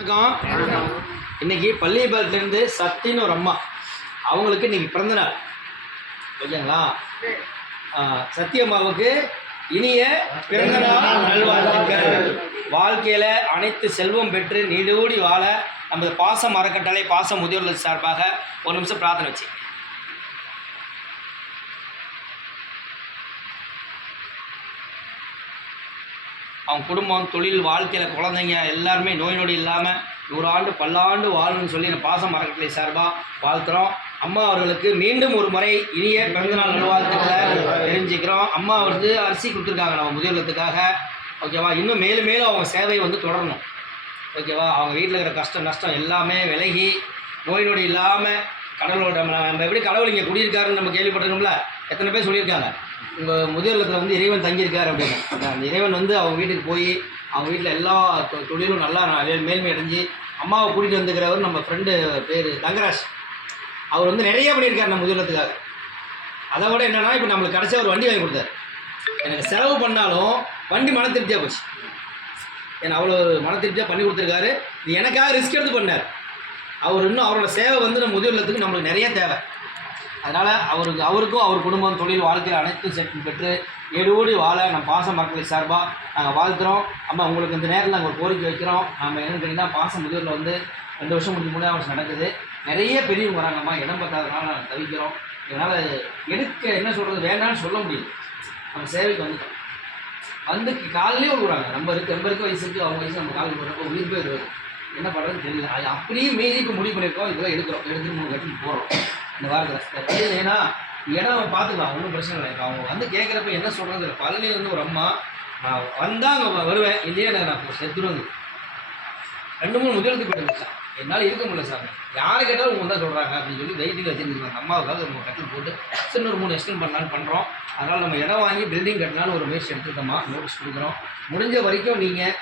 வணக்கம். இன்னைக்கு பள்ளிப்பாளையத்துலேருந்து சத்தின்னு ஒரு அம்மா, அவங்களுக்கு இன்னைக்கு பிறந்த நாள். ஓகேங்களா? சத்தி அம்மாவுக்கு இனிய பிறந்தநாள் நல்வாழ்த்துக்கள். வாழ்க்கையில் அனைத்து செல்வம் பெற்று நீடூடி வாழ நமது பாசம் அறக்கட்டளை பாசம் முதியோர்கள் சார்பாக ஒரு நிமிஷம் பிரார்த்தனை வச்சு. அவங்க குடும்பம், தொழில், வாழ்க்கையில் குழந்தைங்க எல்லாருமே நோய் நொடி இல்லாமல் 100 ஆண்டு பல்லாண்டு வாழணும்னு சொல்லி இந்த பாசம் அறக்கட்டளை சார்பாக வாழ்த்துறோம். அம்மா அவர்களுக்கு மீண்டும் ஒரு முறை இனிய பிறந்தநாள் நல்வாழ்த்துக்களை தெரிஞ்சுக்கிறோம். அம்மா அரிசி கொடுத்துருக்காங்க நம்ம முதியோர்களுக்காக. ஓகேவா? இன்னும் மேலும் மேலும் அவங்க சேவை தொடரணும். ஓகேவா? அவங்க வீட்டில் இருக்கிற கஷ்டம் நஷ்டம் எல்லாமே விலகி நோய் நொடி இல்லாமல் கடவுளோட நம்ம எப்படி கடவுள் இங்கே குடியிருக்காருன்னு நம்ம கேள்விப்பட்டிருக்கோம்ல. எத்தனை பேர் சொல்லியிருக்காங்க உங்கள் முதியோர்லத்தில் இறைவன் தங்கியிருக்கார் அப்படின்னு. அந்த இறைவன் அவங்க வீட்டுக்கு போய் அவங்க வீட்டில் எல்லா தொழிலும் நல்லா மேல்மை அடைஞ்சு அம்மாவை கூட்டிகிட்டு வந்துக்கிறவர் நம்ம ஃப்ரெண்டு பேர் தங்கராஜ். அவர் நிறைய பண்ணியிருக்கார் நம்ம முதியோர்லத்துக்காக. அதை விட என்னென்னா இப்போ நம்மளுக்கு கடைசியாக ஒரு வண்டி வாங்கி கொடுத்தாரு. எனக்கு செலவு பண்ணாலும் வண்டி மன திருப்தியாக போச்சு. ஏன்னா அவ்வளோ மன திருப்தியாக பண்ணி கொடுத்துருக்காரு. இது எனக்காக ரிஸ்க் எடுத்து பண்ணார். அவர் இன்னும் அவரோட சேவை நம்ம முதியோர்லத்துக்கு நம்மளுக்கு நிறைய தேவை. அதனால் அவருக்கும் அவர் குடும்பம், தொழில், வாழ்க்கையில் அனைத்தும் செட்டு பெற்று ஏடோடி வாழ நம்ம பாசம் மக்களை சார்பாக நாங்கள் வாழ்த்துறோம். அம்மா உங்களுக்கு இந்த நேரத்தில் நாங்கள் ஒரு கோரிக்கை வைக்கிறோம். நம்ம என்னென்னு கேட்டிங்கன்னா பாசம் முதியோரில் 2 வருஷம் முடிஞ்சு 3ஆவது வருஷம் நடக்குது. நிறைய பெரியவங்க வராங்கம்மா. இடம் பத்தாதனால நாங்கள் தவிக்கிறோம். இதனால் எடுக்க என்ன சொல்கிறது வேண்டாம்னு சொல்ல முடியும். நம்ம சேவைக்கு காலையிலே விடுறாங்க. நம்ம இருக்க வயசுக்கு அவங்க வயசு நம்ம காலையில் விடுறப்போ உயிர் போய் வருது. என்ன பண்ணுறதுன்னு தெரியல. அது அப்படியே மீறி இப்போ முடிவு பண்ணியிருக்கோம். இதெல்லாம் எடுத்துகிட்டு 3 கட்டிட்டு போகிறோம் இந்த வாரத்தில். ஏன்னா இடம் பார்த்துக்கலாம், ஒன்றும் பிரச்சனை இல்லை. இப்போ அவங்க கேட்குறப்ப என்ன சொல்கிறது இல்லை. பழனியிலேருந்து ஒரு அம்மா, நான் வந்தால் அங்கே வருவேன், இல்லையே நான் செத்துருவேங்க. 2-3 முதியோருக்கு போயிருந்துச்சான். என்னால் இருக்க முடியல சார், யாரை கேட்டாலும் உங்க தான் சொல்கிறாங்க அப்படின்னு சொல்லி தைரியத்தில் வச்சுருந்துருக்காங்க. அம்மாவுக்காக நம்ம கட்டில் போட்டு ஒரு 3 எக்ஸ்டெண்ட் பண்ணலான்னு பண்ணுறோம். அதனால் நம்ம இடம் வாங்கி பில்டிங் கட்டலான்னு ஒரு முயற்சி எடுத்துக்கிட்டோமா, நோட்டீஸ் கொடுக்குறோம். முடிஞ்ச வரைக்கும் நீங்கள்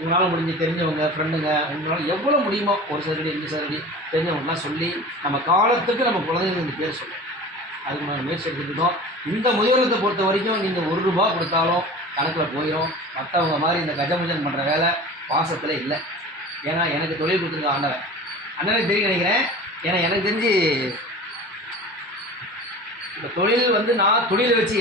உங்களால் முடிஞ்ச தெரிஞ்சவங்க, ஃப்ரெண்டுங்க, உங்களால் எவ்வளோ முடியுமோ 1 சதுரடி 2 சதுரடி தெரிஞ்சவங்கலாம் சொல்லி நம்ம காலத்துக்கு நம்ம குழந்தைங்க இந்த பேர் சொல்லும். அதுக்கு நம்ம முயற்சி எடுத்துக்கிட்டோம். இந்த முதியோரத்தை பொறுத்த வரைக்கும் நீங்கள் 1 ரூபா கொடுத்தாலும் கணக்கில் போயிடும். மற்றவங்க மாதிரி இந்த கஜமுஜன் பண்ணுற வேலை பாசத்தில் இல்லை. ஏன்னா எனக்கு தொழில் கொடுத்துருக்க ஆண்டவன் அண்ணனுக்கு தெரியும் நினைக்கிறேன். ஏன்னா எனக்கு தெரிஞ்சு இப்போ தொழில் நான் தொழிலை வச்சு